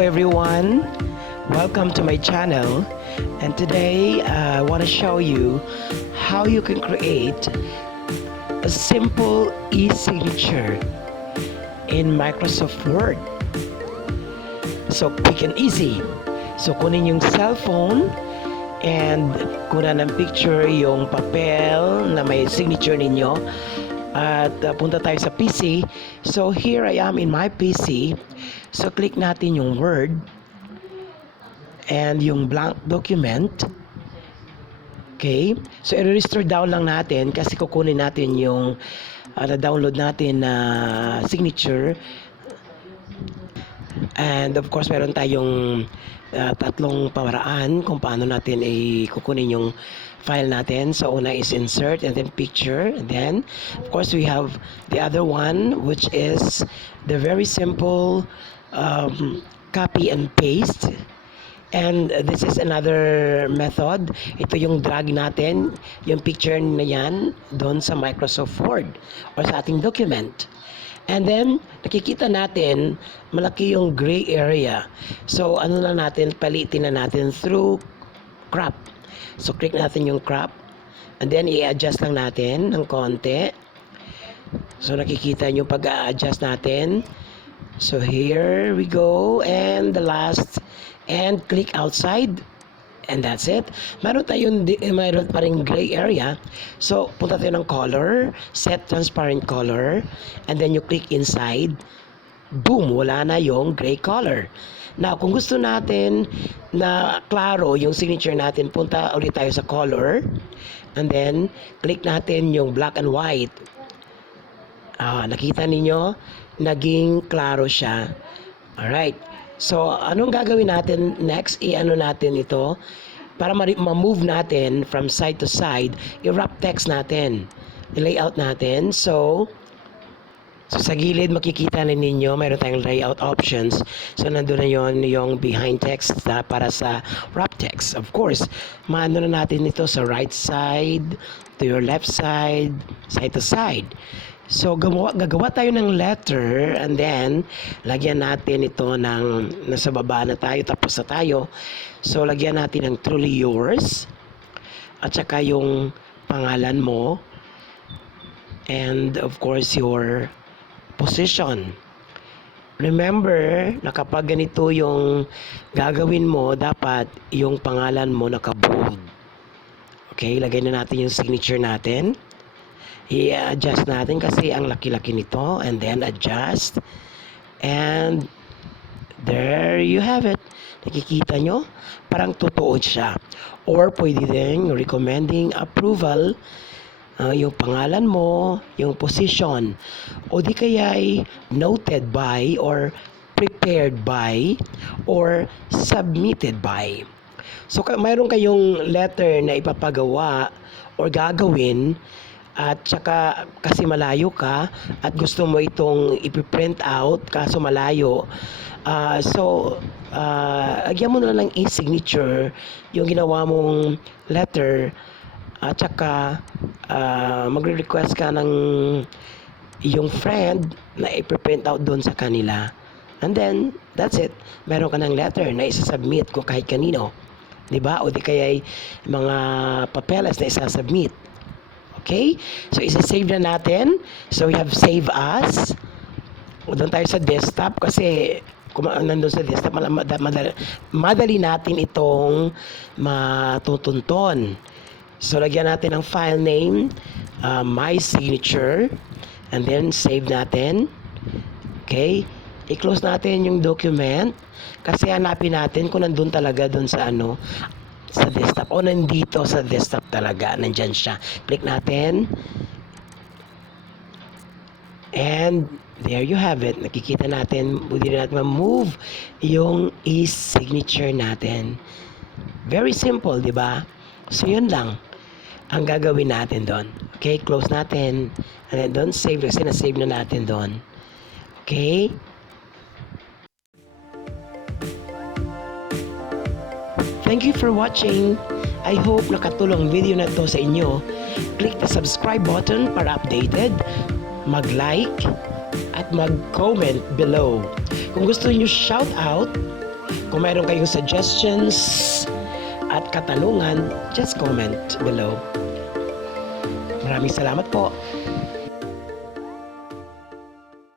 everyone, welcome to my channel, and today I want to show you how you can create a simple e-signature in Microsoft Word. So quick and easy. So kunin yung cellphone and kunan ng picture yung papel na may signature ninyo at punta tayo sa PC. So here I am in my PC. So click natin yung Word and yung blank document. Okay, so i-restore down lang natin kasi kukunin natin yung na-download natin na signature. And of course meron tayong tatlong pamaraan kung paano natin kukunin yung file natin. So una is insert and then picture, and then of course we have the other one which is the very simple copy and paste. And this is another method. Ito yung drag natin, yung picture na yan doon sa Microsoft Word or sa ating document. And then, nakikita natin, malaki yung gray area. So, ano na natin, palitin na natin through crop. So, click natin yung crop. And then, i-adjust lang natin ng konti. So, nakikita nyo pag-a-adjust natin. So, here we go. And the last, and click outside. And that's it. Mayroon pa rin gray area. So, punta tayo ng color, set transparent color, and then you click inside. Boom! Wala na yung gray color. Now, kung gusto natin na klaro yung signature natin, punta ulit tayo sa color, and then click natin yung black and white. Nakita ninyo, naging klaro siya. Alright. So, anong gagawin natin next? I-ano natin ito para ma-move natin from side to side. I-wrap text natin. I-layout natin. So sa gilid makikita na ninyo, mayroon tayong layout options. So, nandun na yung behind text para sa wrap text. Of course, maano na natin ito sa right side, to your left side, side to side. So, gagawa tayo ng letter and then, lagyan natin ito ng nasa baba na tayo, tapos na tayo. So, lagyan natin ng truly yours at saka yung pangalan mo and of course, your position. Remember na kapag ganito yung gagawin mo, dapat yung pangalan mo naka-bold. Okay, lagay na natin yung signature natin. I-adjust natin kasi ang laki-laki nito, and then adjust, and there you have it. Nakikita nyo? Parang totoo siya. Or pwede din recommending approval, yung pangalan mo, yung position, o di kaya ay noted by or prepared by or submitted by. So mayroon kayong letter na ipapagawa or gagawin at saka kasi malayo ka at gusto mo itong ipiprint out kaso malayo, agyan mo na lang e-signature yung ginawa mong letter at saka magre-request ka ng yung friend na ipiprint out doon sa kanila, and then that's it. Meron ka ng letter na isasubmit kung kahit kanino, diba? O di kaya mga papeles na isasubmit. Okay? So, isa-save na natin. So, we have save as. Doon tayo sa desktop kasi kung nandun sa desktop, madali natin itong matutunton. So, lagyan natin ng file name, my signature, and then save natin. Okay? I-close natin yung document kasi hanapin natin kung nandun talaga dun sa sa desktop o nandito sa desktop talaga, nandyan siya. Click natin and there you have it. Nakikita natin, pwede natin ma-move yung e-signature natin. Very simple, di ba? So yun lang ang gagawin natin doon. Okay, close natin and then doon save kasi na-save na natin doon. Okay? Thank you for watching. I hope nakatulong video na to sa inyo. Click the subscribe button para updated, mag-like, at mag-comment below. Kung gusto niyo shout out, Kung mayroon kayong suggestions at katanungan, just comment below. Maraming salamat po.